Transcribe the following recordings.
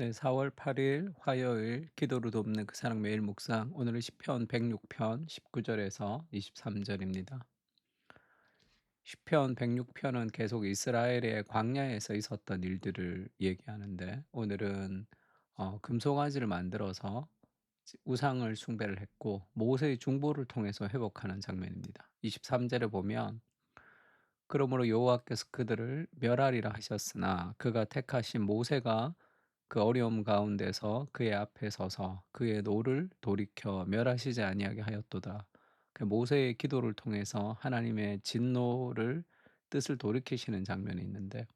네, 4월 8일 화요일 기도로 돕는 그 사랑 매일 묵상. 오늘은 시편 106편 19절에서 23절입니다. 시편 106편은 계속 이스라엘의 광야에서 있었던 일들을 얘기하는데, 오늘은 금송아지를 만들어서 우상을 숭배를 했고 모세의 중보를 통해서 회복하는 장면입니다. 23절에 보면, 그러므로 여호와께서 그들을 멸하리라 하셨으나 그가 택하신 모세가 그 어려움 가운데서 그의 앞에 서서 그의 노를 돌이켜 멸하시지 아니하게 하였도다. 그 모세의 기도를 통해서 하나님의 진노를 뜻을 돌이키시는 장면이 있는데,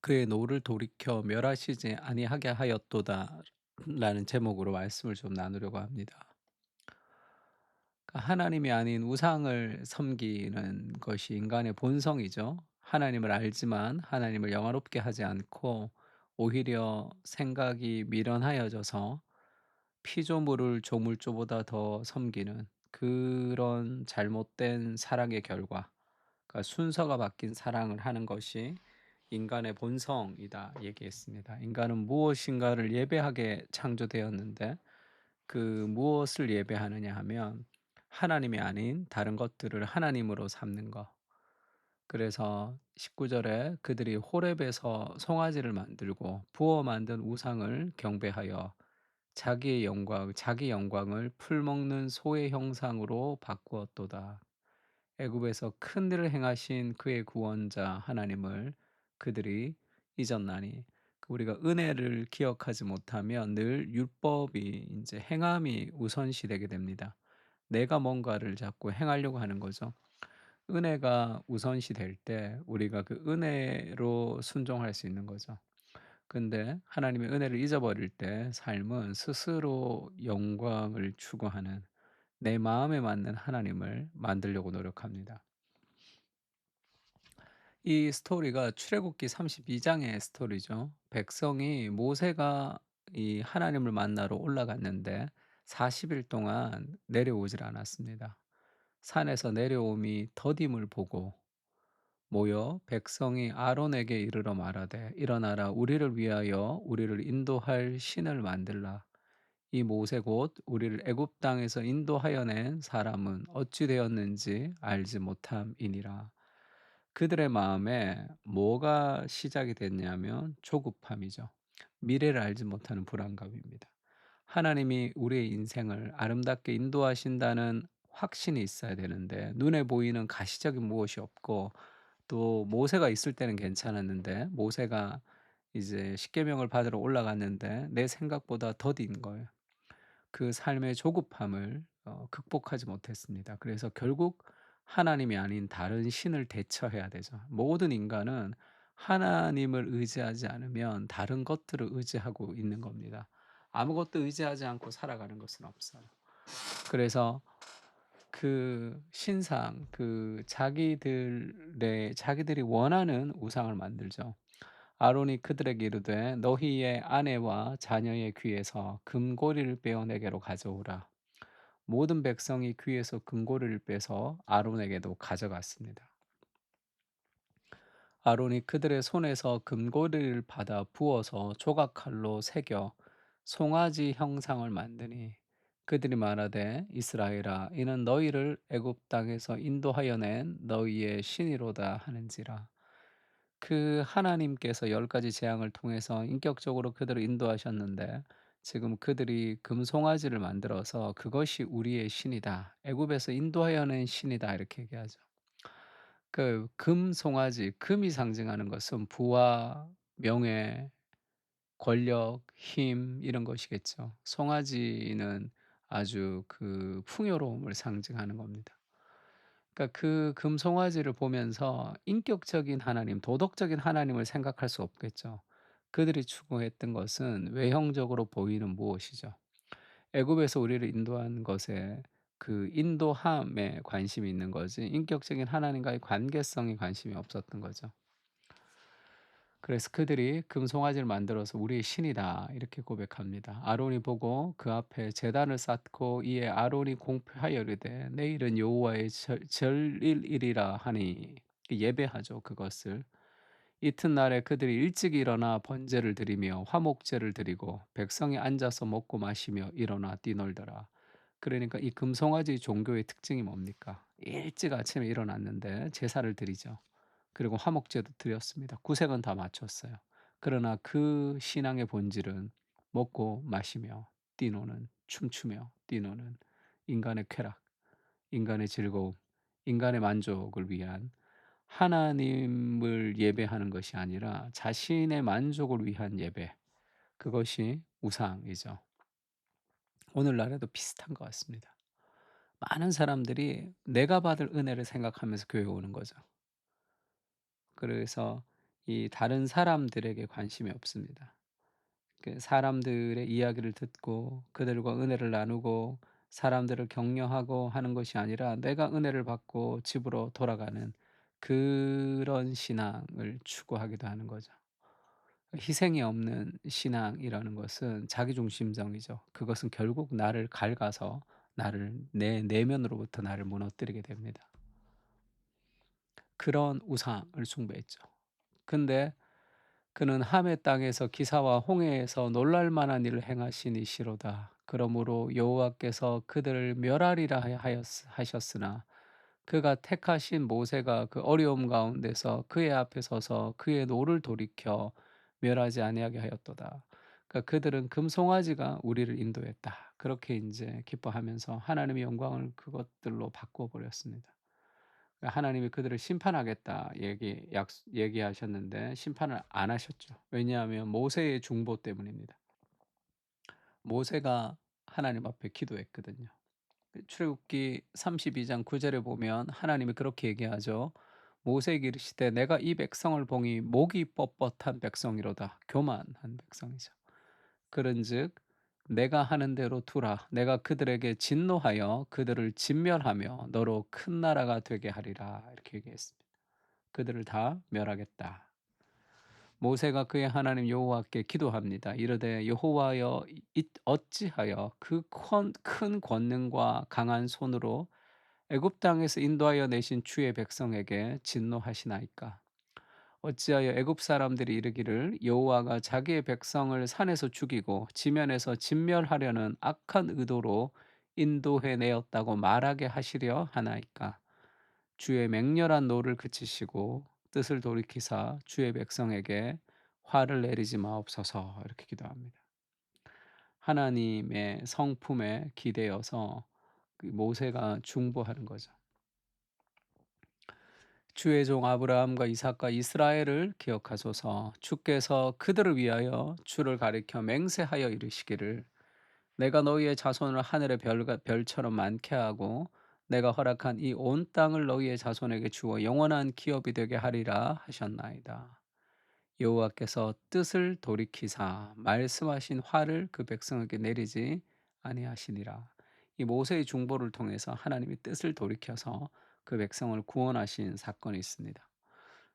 그의 노를 돌이켜 멸하시지 아니하게 하였도다 라는 제목으로 말씀을 좀 나누려고 합니다. 그러니까 하나님이 아닌 우상을 섬기는 것이 인간의 본성이죠. 하나님을 알지만 하나님을 영화롭게 하지 않고 오히려 생각이 미련하여져서 피조물을 조물주보다 더 섬기는 그런 잘못된 사랑의 결과, 그러니까 순서가 바뀐 사랑을 하는 것이 인간의 본성이다 얘기했습니다. 인간은 무엇인가를 예배하게 창조되었는데, 그 무엇을 예배하느냐 하면 하나님이 아닌 다른 것들을 하나님으로 삼는 것. 그래서 19절에 그들이 호렙에서 송아지를 만들고 부어 만든 우상을 경배하여 자기 영광을 풀먹는 소의 형상으로 바꾸었도다. 애굽에서 큰 일을 행하신 그의 구원자 하나님을 그들이 잊었나니. 우리가 은혜를 기억하지 못하면 늘 율법이 이제 행함이 우선시되게 됩니다. 내가 뭔가를 자꾸 행하려고 하는 거죠. 은혜가 우선시될 때 우리가 그 은혜로 순종할 수 있는 거죠. 근데 하나님의 은혜를 잊어버릴 때 삶은 스스로 영광을 추구하는 내 마음에 맞는 하나님을 만들려고 노력합니다. 이 스토리가 출애굽기 32장의 스토리죠. 백성이 모세가 이 하나님을 만나러 올라갔는데 40일 동안 내려오질 않았습니다. 산에서 내려옴이 더딤을 보고 모여 백성이 아론에게 이르러 말하되, 일어나라, 우리를 위하여 우리를 인도할 신을 만들라. 이 모세 곧 우리를 애굽 땅에서 인도하여 낸 사람은 어찌 되었는지 알지 못함이니라. 그들의 마음에 뭐가 시작이 됐냐면 조급함이죠. 미래를 알지 못하는 불안감입니다. 하나님이 우리의 인생을 아름답게 인도하신다는 확신이 있어야 되는데, 눈에 보이는 가시적인 무엇이 없고, 또 모세가 있을 때는 괜찮았는데 모세가 이제 십계명을 받으러 올라갔는데 내 생각보다 더딘 거예요. 그 삶의 조급함을 극복하지 못했습니다. 그래서 결국 하나님이 아닌 다른 신을 대처해야 되죠. 모든 인간은 하나님을 의지하지 않으면 다른 것들을 의지하고 있는 겁니다. 아무것도 의지하지 않고 살아가는 것은 없어요. 그래서 그 신상, 그 자기들이 원하는 우상을 만들죠. 아론이 그들에게 이르되, 너희의 아내와 자녀의 귀에서 금고리를 빼어 내게로 가져오라. 모든 백성이 귀에서 금고리를 빼서 아론에게도 가져갔습니다. 아론이 그들의 손에서 금고리를 받아 부어서 조각칼로 새겨 송아지 형상을 만드니, 그들이 말하되, 이스라엘아, 이는 너희를 애굽 땅에서 인도하여 낸 너희의 신이로다 하는지라. 그 하나님께서 10가지 재앙을 통해서 인격적으로 그들을 인도하셨는데, 지금 그들이 금송아지를 만들어서 그것이 우리의 신이다, 애굽에서 인도하여 낸 신이다 이렇게 얘기하죠. 그 금송아지, 금이 상징하는 것은 부와 명예, 권력, 힘 이런 것이겠죠. 송아지는 아주 그 풍요로움을 상징하는 겁니다. 그러니까 그 금송아지를 보면서 인격적인 하나님, 도덕적인 하나님을 생각할 수 없겠죠. 그들이 추구했던 것은 외형적으로 보이는 무엇이죠. 애굽에서 우리를 인도한 것에 그 인도함에 관심이 있는 거지 인격적인 하나님과의 관계성에 관심이 없었던 거죠. 그래서 그들이 금송아지를 만들어서 우리의 신이다 이렇게 고백합니다. 아론이 보고 그 앞에 제단을 쌓고 이에 아론이 공표하여 이르되, 내일은 여호와의 절일이라 하니, 예배하죠 그것을. 이튿날에 그들이 일찍 일어나 번제를 드리며 화목제를 드리고 백성이 앉아서 먹고 마시며 일어나 뛰놀더라. 그러니까 이 금송아지 종교의 특징이 뭡니까? 일찍 아침에 일어났는데 제사를 드리죠. 그리고 화목제도 드렸습니다. 구색은 다 맞췄어요. 그러나 그 신앙의 본질은 먹고 마시며 뛰노는, 춤추며 뛰노는 인간의 쾌락, 인간의 즐거움, 인간의 만족을 위한, 하나님을 예배하는 것이 아니라 자신의 만족을 위한 예배, 그것이 우상이죠. 오늘날에도 비슷한 것 같습니다. 많은 사람들이 내가 받을 은혜를 생각하면서 교회에 오는 거죠. 그래서 이 다른 사람들에게 관심이 없습니다. 그 사람들의 이야기를 듣고 그들과 은혜를 나누고 사람들을 격려하고 하는 것이 아니라 내가 은혜를 받고 집으로 돌아가는 그런 신앙을 추구하기도 하는 거죠. 희생이 없는 신앙이라는 것은 자기중심성이죠. 그것은 결국 나를 갉아서 나를, 내 내면으로부터 나를 무너뜨리게 됩니다. 그런 우상을 숭배했죠. 근데 그는 함의 땅에서 기사와 홍해에서 놀랄 만한 일을 행하시니시로다. 그러므로 여호와께서 그들을 멸하리라 하셨으나 그가 택하신 모세가 그 어려움 가운데서 그의 앞에 서서 그의 노를 돌이켜 멸하지 아니하게 하였도다. 그러니까 그들은 금송아지가 우리를 인도했다. 그렇게 이제 기뻐하면서 하나님의 영광을 그것들로 바꿔 버렸습니다. 하나님이 그들을 심판하겠다 얘기하셨는데 심판을 안 하셨죠. 왜냐하면 모세의 중보 때문입니다. 모세가 하나님 앞에 기도했거든요. 출애굽기 32장 9 절에 보면 하나님이 그렇게 얘기하죠. 모세에게 이르시되 내가 이 백성을 보니 목이 뻣뻣한 백성이로다. 교만한 백성이죠. 그런즉 내가 하는 대로 두라. 내가 그들에게 진노하여 그들을 진멸하며 너로 큰 나라가 되게 하리라. 이렇게 얘기했습니다. 그들을 다 멸하겠다. 모세가 그의 하나님 여호와께 기도합니다. 이르되 여호와여 어찌하여 그 큰 권능과 강한 손으로 애굽 땅에서 인도하여 내신 주의 백성에게 진노하시나이까? 어찌하여 애굽 사람들이 이르기를 여호와가 자기의 백성을 산에서 죽이고 지면에서 진멸하려는 악한 의도로 인도해 내었다고 말하게 하시려 하나이까? 주의 맹렬한 노를 그치시고 뜻을 돌이키사 주의 백성에게 화를 내리지 마옵소서. 이렇게 기도합니다. 하나님의 성품에 기대어서 그 모세가 중보하는 거죠. 주의 종 아브라함과 이삭과 이스라엘을 기억하소서. 주께서 그들을 위하여 주를 가리켜 맹세하여 이르시기를 내가 너희의 자손을 하늘의 별처럼 많게 하고 내가 허락한 이 온 땅을 너희의 자손에게 주어 영원한 기업이 되게 하리라 하셨나이다. 여호와께서 뜻을 돌이키사 말씀하신 화를 그 백성에게 내리지 아니하시니라. 이 모세의 중보를 통해서 하나님이 뜻을 돌이켜서 그 백성을 구원하신 사건이 있습니다.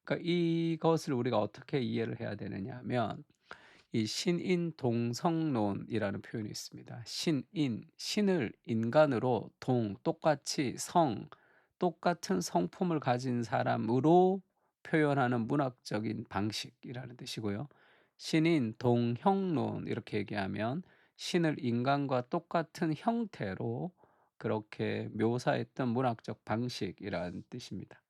그러니까 이것을 우리가 어떻게 이해를 해야 되느냐 하면 이 신인 동성론이라는 표현이 있습니다. 신인, 신을 인간으로 똑같이 똑같은 성품을 가진 사람으로 표현하는 문학적인 방식이라는 뜻이고요. 신인 동형론 이렇게 얘기하면 신을 인간과 똑같은 형태로 그렇게 묘사했던 문학적 방식이라는 뜻입니다.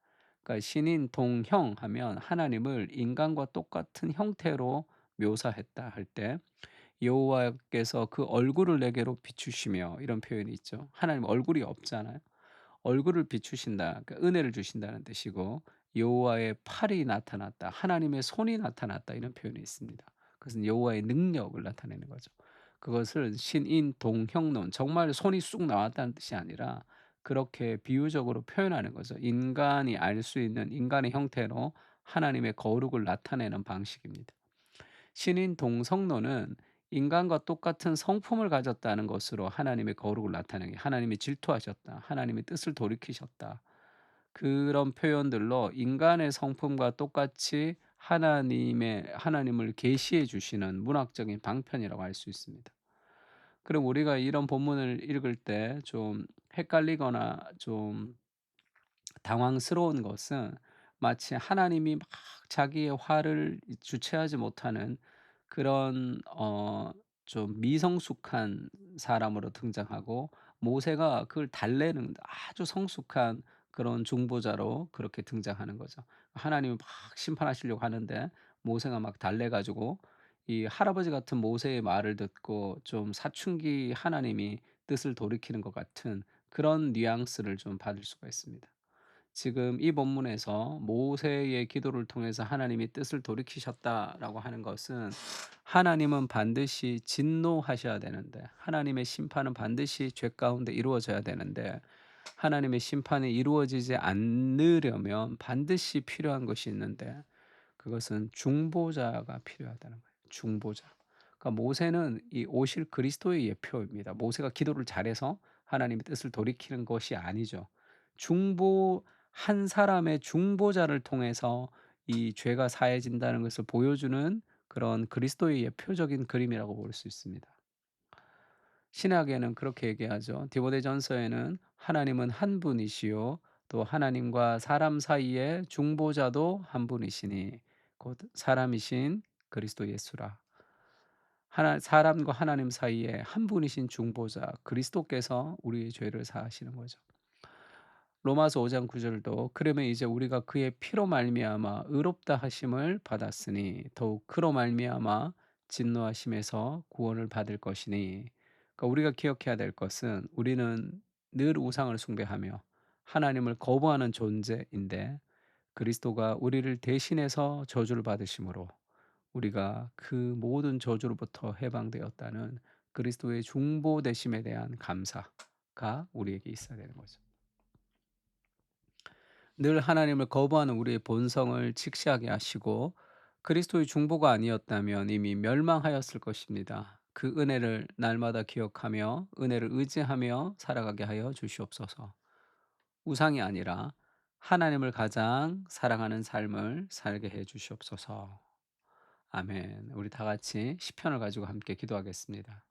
그러니까 신인 동형 하면 하나님을 인간과 똑같은 형태로 묘사했다 할 때 여호와께서 그 얼굴을 내게로 비추시며 이런 표현이 있죠. 하나님 얼굴이 없잖아요. 얼굴을 비추신다. 그러니까 은혜를 주신다는 뜻이고 여호와의 팔이 나타났다. 하나님의 손이 나타났다. 이런 표현이 있습니다. 그것은 여호와의 능력을 나타내는 거죠. 그것을 신인 동형론 정말 손이 쑥 나왔다는 뜻이 아니라 그렇게 비유적으로 표현하는 거죠. 인간이 알 수 있는 인간의 형태로 하나님의 거룩을 나타내는 방식입니다. 신인 동성론은 인간과 똑같은 성품을 가졌다는 것으로 하나님의 거룩을 나타내기, 하나님이 질투하셨다, 하나님의 뜻을 돌이키셨다. 그런 표현들로 인간의 성품과 똑같이 하나님을 계시해 주시는 문학적인 방편이라고 할 수 있습니다. 그럼 우리가 이런 본문을 읽을 때 좀 헷갈리거나 좀 당황스러운 것은 마치 하나님이 막 자기의 화를 주체하지 못하는 그런 좀 미성숙한 사람으로 등장하고, 모세가 그걸 달래는 아주 성숙한 그런 중보자로 그렇게 등장하는 거죠. 하나님이 막 심판하시려고 하는데 모세가 막 달래 가지고, 이 할아버지 같은 모세의 말을 듣고 좀 사춘기 하나님이 뜻을 돌이키는 것 같은 그런 뉘앙스를 좀 받을 수가 있습니다. 지금 이 본문에서 모세의 기도를 통해서 하나님이 뜻을 돌이키셨다라고 하는 것은, 하나님은 반드시 진노하셔야 되는데, 하나님의 심판은 반드시 죄 가운데 이루어져야 되는데, 하나님의 심판이 이루어지지 않으려면 반드시 필요한 것이 있는데, 그것은 중보자가 필요하다는 거예요. 중보자. 그러니까 모세는 이 오실 그리스도의 예표입니다. 모세가 기도를 잘해서 하나님의 뜻을 돌이키는 것이 아니죠. 중보 한 사람의 중보자를 통해서 이 죄가 사해진다는 것을 보여주는 그런 그리스도의 예표적인 그림이라고 볼 수 있습니다. 신약에는 그렇게 얘기하죠. 디모데전서에는 하나님은 한 분이시요 또 하나님과 사람 사이의 중보자도 한 분이시니 곧 사람이신 그리스도 예수라. 하나 사람과 하나님 사이에 한 분이신 중보자 그리스도께서 우리의 죄를 사하시는 거죠. 로마서 5장 9 절도 그러면 이제 우리가 그의 피로 말미암아 의롭다 하심을 받았으니 더욱 그로 말미암아 진노하심에서 구원을 받을 것이니. 그러니까 우리가 기억해야 될 것은, 우리는 늘 우상을 숭배하며 하나님을 거부하는 존재인데, 그리스도가 우리를 대신해서 저주를 받으심으로 우리가 그 모든 저주로부터 해방되었다는 그리스도의 중보되심에 대한 감사가 우리에게 있어야 되는 거죠. 늘 하나님을 거부하는 우리의 본성을 직시하게 하시고, 그리스도의 중보가 아니었다면 이미 멸망하였을 것입니다. 그 은혜를 날마다 기억하며 은혜를 의지하며 살아가게 하여 주시옵소서. 우상이 아니라 하나님을 가장 사랑하는 삶을 살게 해 주시옵소서. 아멘. 우리 다 같이 시편을 가지고 함께 기도하겠습니다.